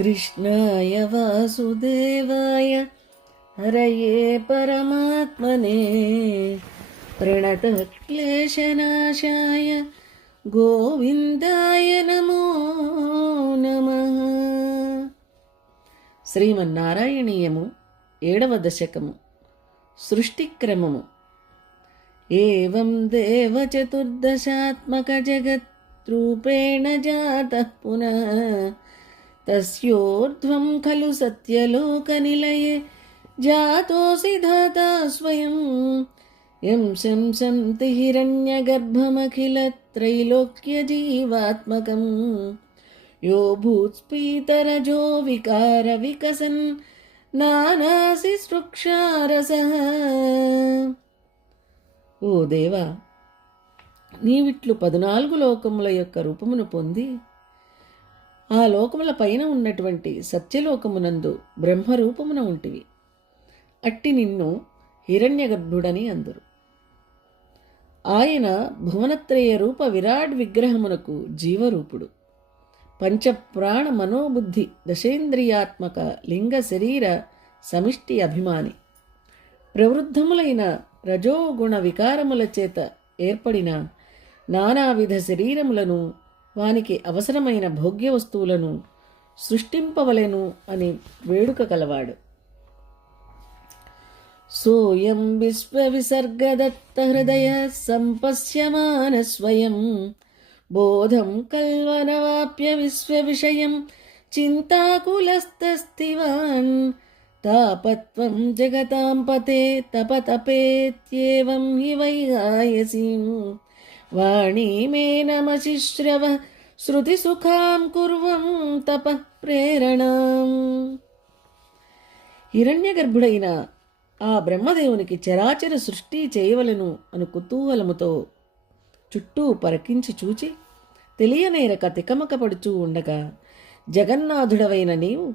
कृष्णाय वासुदेवाय हरये परमात्मने प्रणतः क्लेशनाशाय गोविन्दाय नमो नमः. శ్రీమన్నారాయణీయము 7వ దశకము సృష్టిక్రమము. ఏవం దేవ చతుర్దశాత్మక జగద్రూపేణ జాతః పునః తస్యోర్ధ్వం ఖలు సత్యలోకనిలయే జాతోసి ధాతా స్వయం యం శంసంతి హిరణ్యగర్భమఖిలత్రైలోక్యజీవాత్మకం యో భూత్స్ఫీతరజో వికార వికసన్ నానాసి సృక్షారసః. ఓ దేవా, నీవిట్లు 14 లోకముల యొక్క రూపమును పొంది ఆ లోకముల పైన ఉన్నటువంటి సత్యలోకమునందు బ్రహ్మరూపమున ఉంటివి. అట్టి నిన్ను హిరణ్యగర్భుడని అందురు. ఆయన భువనత్రయ రూప విరాట్ విగ్రహమునకు జీవరూపుడు. పంచప్రాణ మనోబుద్ధి దశేంద్రియాత్మక లింగ శరీర సమిష్టి అభిమాని. ప్రవృద్ధములైన రజోగుణ వికారముల చేత ఏర్పడిన నానావిధ శరీరములను, వానికి అవసరమైన భోగ్య వస్తువులను సృష్టింపవలెను అని వేడుక కలవాడు. సోయం విశ్వవిసర్గదత్త హృదయ సంపశ్యమాన స్వయం బోధం కల్వనవాప్య విశ్వవిషయం చింతాకులస్తస్తివాన్ తాపత్వం జగతాం పతే తపతపేత్యేవం హి వైగాయసీం వాణీమేనమశిశ్రవ శృతిసుఖాం కుర్వం తపః ప్రేరణాం. హిరణ్యగర్భుడైన ఆ బ్రహ్మదేవునికి చరాచర సృష్టి చేయవలను అను కుతూహలముతో చుట్టూ పరకించి చూచి తెలియనేరక తికమకపడుచూ ఉండగా జగన్నాథుడవైన నీవు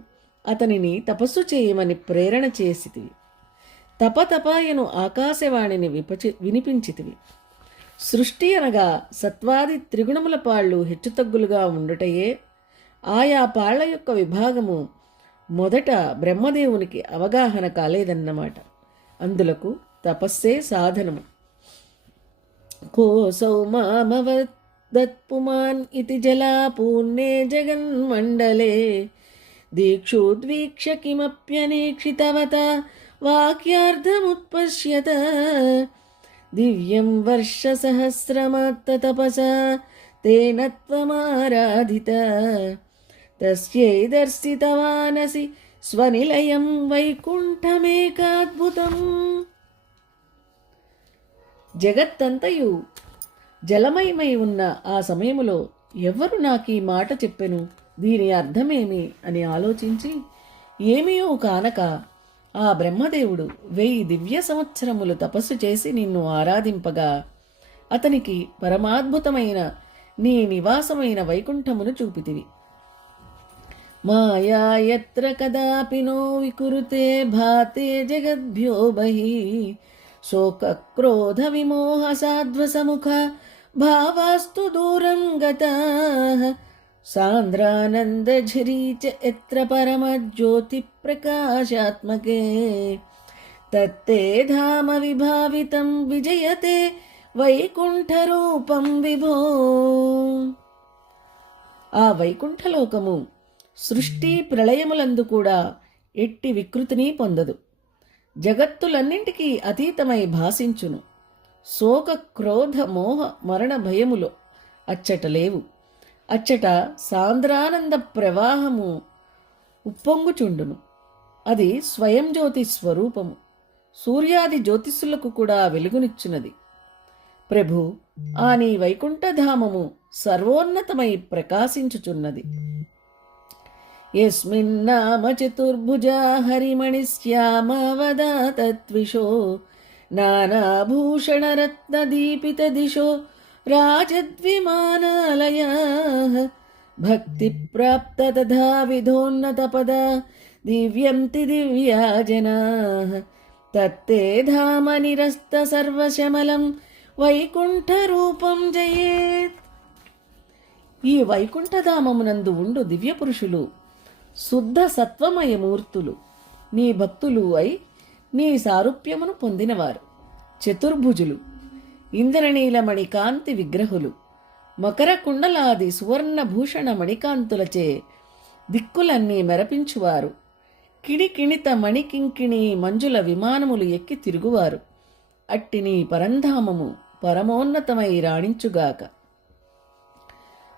అతనిని తపస్సు చేయమని ప్రేరణ చేసితివి. తపతపాయను ఆకాశవాణిని వినిపించితివి. సృష్టి అనగా సత్వాది త్రిగుణముల పాళ్ళు హెచ్చుతగ్గులుగా ఉండుటయే. ఆయా పాళ్ల యొక్క విభాగము మొదట బ్రహ్మదేవునికి అవగాహన కాలేదన్నమాట. అందులకు తపస్సే సాధనము. కోసౌ మామవదత్పుమాన్ ఇతి జలాపూర్ణే జగన్మండలే దీక్షుద్వీక్ష్య కిమప్యనేక్షితవత వాక్యార్థముత్పశ్యత దివ్యం వర్షసహస్రమాత్తతపసా తేన త్వమారాధిత తస్యైదర్శితవానసి స్వనిలయం వైకుంఠమేకాద్భుతం. జగత్తంతయు జలమయమై ఉన్న ఆ సమయములో ఎవరు నాకీ మాట చెప్పెను, దీని అర్థమేమి అని ఆలోచించి ఏమీయో కానక ఆ బ్రహ్మదేవుడు 1000 దివ్య సంవత్సరములు తపస్సు చేసి నిన్ను ఆరాధింపగా అతనికి పరమాద్భుతమైన నీ నివాసమైన వైకుంఠమును చూపితివి. మాయా యత్ర కదాపి నో వికురుతే భాతే జగద్భ్యో బహిః శోక క్రోధ విమోహ సాధ్వసముఖ భావాస్తు దూరం గతాః సాంద్రానందఝరీ చ యత్ర పరమజ్యోతి ప్రకాశాత్మకే తత్తే ధామ విభావితం విజయతే వైకుంఠరూపం విభో. ఆ వైకుంఠలోకము సృష్టి ప్రళయములందు కూడా ఎట్టి వికృతిని పొందదు. జగత్తులన్నింటికీ అతీతమై భాసించును. శోక క్రోధ మోహ మరణ భయములు అచ్చట లేవు. అచ్చట సాంద్రానంద ప్రవాహము ఉప్పొంగుచుండును. అది స్వయం జ్యోతి స్వరూపము. సూర్యాది జ్యోతిస్సులకు కూడా వెలుగునిచ్చున్నది. ప్రభు, ఆ నీ వైకుంఠధామము సర్వోన్నతమై ప్రకాశించుచున్నది. యస్మిన్నామ చతుర్భుజా హరిమణిశ్యామవదాతత్విషో నానాభూషణరత్నదీపిత దిశో రాజద్విమానాలయాః భక్తి ప్రాప్త తథా విధోన్నతపదా దివ్యంతి దివ్యా జనాః తత్తే ధామ నిరస్త సర్వశమలం వైకుంఠ రూపం జయేత్. ఈ వైకుంఠధామమునందు ఉండు దివ్య పురుషులు శుద్ధ సత్వమయమూర్తులు నీ భక్తులు అయి నీ సారూప్యమును పొందినవారు. చతుర్భుజులు, ఇంద్రనీల మణికాంతి విగ్రహులు, మకర కుండలాది సువర్ణ భూషణ మణికాంతులచే దిక్కులన్నీ మెరపించువారు. కిణికిణిత మణికింకిణి మంజుల విమానములు ఎక్కి తిరుగువారు. అట్టి నీ పరంధామము పరమోన్నతమై రాణించుగాక.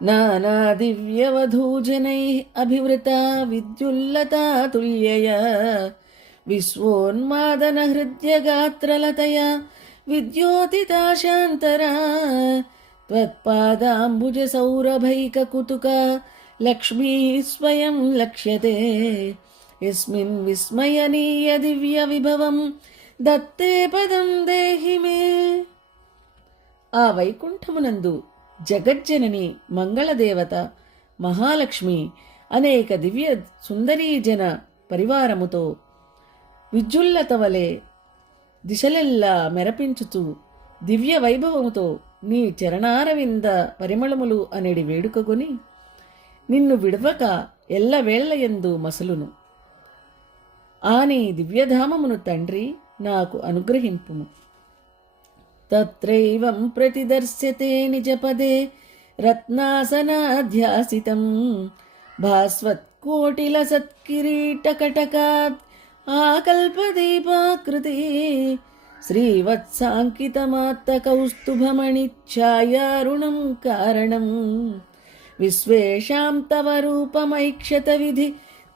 నానా దివ్యవధూజనై అభివృత విద్యుల్లతా తుల్యయా విశ్వోన్మాదన హృద్యగాత్రలతయ విద్యోతితా శాంతరా త్వత్పాదాంబుజ సౌరభైక కుతుక లక్ష్మీ స్వయం లక్ష్యతే యస్మిన్ విస్మయనీయ దివ్య విభవం దత్తే పదం దేహి మే. ఆ వైకుంఠమునందు జగజ్జనని మంగళదేవత మహాలక్ష్మి అనేక దివ్య సుందరీజన పరివారముతో విద్యుల్లత వలె దిశలెల్లా మెరపించుతూ దివ్య వైభవముతో నీ చరణారవింద పరిమళములు అనేడి వేడుకగొని నిన్ను విడవక ఎల్లవేళ్లయందు మసలును. ఆ నీ దివ్యధామమును తండ్రి నాకు అనుగ్రహింపుము. తత్రైవం ప్రతిదర్శ్యతే నిజపదే రత్నాసనాధ్యాసితం భాస్వత్కోటిలసత్కిరీటకటకాత్ ఆకల్పదీపాకృతి శ్రీవత్సాంకితమాత్తకౌస్తుభమణిఛాయారుణం కారణం విశ్వేషాం తవ రూపమైక్షత విధి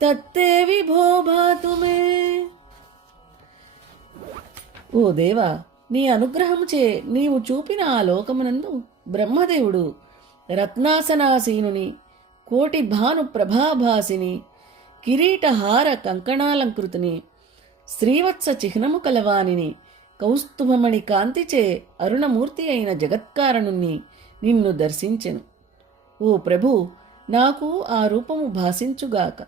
తత్తే విభో భాతు మే. ఓ దేవా, నీ అనుగ్రహముచే నీవు చూపిన ఆ లోకమునందు బ్రహ్మదేవుడు రత్నాసనాసీనుని, కోటి భాను ప్రభాభాసిని, కిరీటహార కంకణాలంకృతిని, శ్రీవత్స చిహ్నము కలవానిని, కౌస్తుభమణి కాంతిచే అరుణమూర్తి అయిన జగత్కారణుణ్ణి నిన్ను దర్శించెను. ఓ ప్రభు, నాకు ఆ రూపము భాసించుగాక.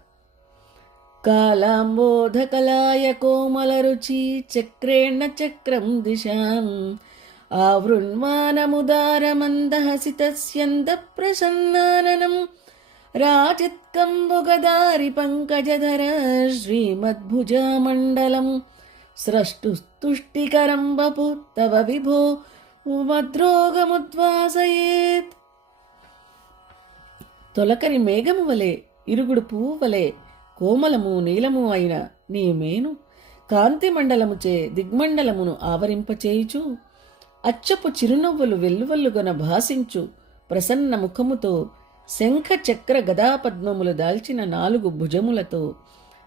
కాలాంబోధకలాయ కోమలరుచి చక్రేణ చక్రం దిశాం ఆవృణ్మానముదారమందహసితస్యంద ప్రసన్నాననం రాజిత్కంబుగదారి పంకజధర శ్రీమద్భుజామండలం స్రష్టుస్తుష్టికరం వపు తవ విభో ఉమద్రోగముద్వాసయేత్. తొలకరి మేఘము వలె, ఇరుగుడు పువ్వు వలె కోమలము నీలము అయిన నీ మేను కాంతి మండలముచే దిగ్మండలమును ఆవరింపచేయుచు అచ్చపు చిరునవ్వులు వెల్లువల్లుగొన భాసించు ప్రసన్న ముఖముతో శంఖ చక్ర గదాపద్మములు దాల్చిన 4 భుజములతో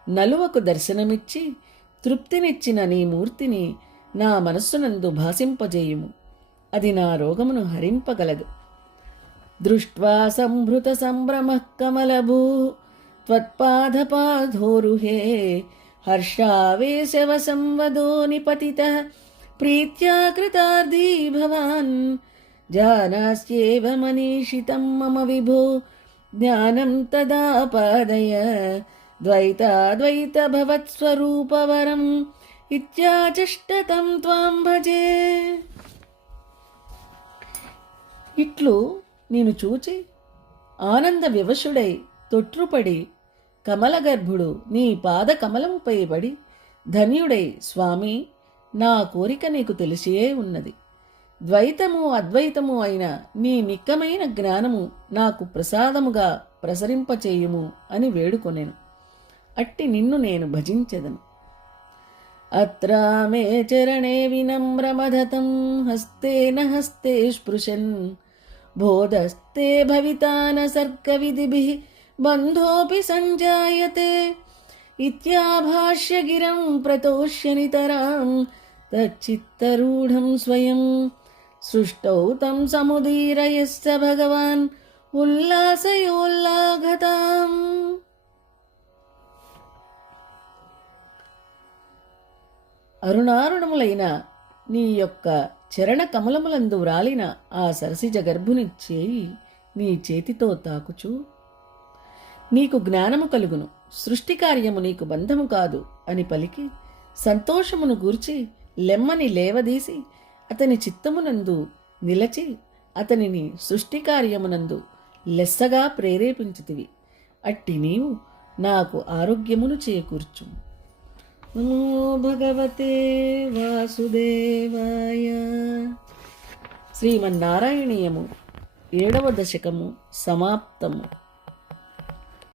నలువకు దర్శనమిచ్చి తృప్తినిచ్చిన నీ మూర్తిని నా మనస్సునందు భాసింపజేయుము. అది నా రోగమును హరింపగలదు. దృష్ట్వా సంభృత సంభ్రమః కమలభూ త్వత్పాదపాధోరుహే హర్షావేశవసంవదో నిపతితః ప్రీత్యా కృతార్థీ భవాన్ జానాస్యేవ మనీషితం మమ విభో జ్ఞానం తదాపాదయ ద్వైతాద్వైత భవత్స్వరూపవరం ఇత్యాచష్టతం త్వాం భజే. ఇట్లు నేను చూచి ఆనంద వివశుడై తొట్రుపడి కమలగర్భుడు నీ పాద కమలముపై పడి ధన్యుడై, స్వామి, నా కోరిక నీకు తెలిసియే ఉన్నది. ద్వైతము అద్వైతము అయిన నీ నిక్కమైన జ్ఞానము నాకు ప్రసాదముగా ప్రసరింపచేయుము అని వేడుకొనెను. అట్టి నిన్ను నేను భజించెదను. అత్రా మే చరణే వినమ్రమధతం హస్తేన హస్తే స్పృశన్ బోధస్తే భవితాన సర్గవిధిభిః బంధోపి సంజాయతే ఇత్యాభాష్య గిరం ప్రతోష్య నితరాం తచ్చిత్తరూఢం స్వయం సృష్టౌ తం సముదీరయస్య భగవాన్ ఉల్లాసయోల్లాఘతాం. అరుణారుణములైన నీ యొక్క చరణ కమలములందు వ్రాలిన ఆ సరసిజ గర్భుని చేయి నీ చేతితో తాకుచు నీకు జ్ఞానము కలుగును, సృష్టి కార్యము నీకు బంధము కాదు అని పలికి సంతోషమును గూర్చి లెమ్మని లేవదీసి అతని చిత్తమునందు నిలచి అతనిని సృష్టి కార్యమునందు లెస్సగా ప్రేరేపించుతివి. అట్టి నీవు నాకు ఆరోగ్యమును చేకూర్చు. నమో భగవతే వాసుదేవాయ. శ్రీమన్నారాయణీయము 7వ దశకము సమాప్తము.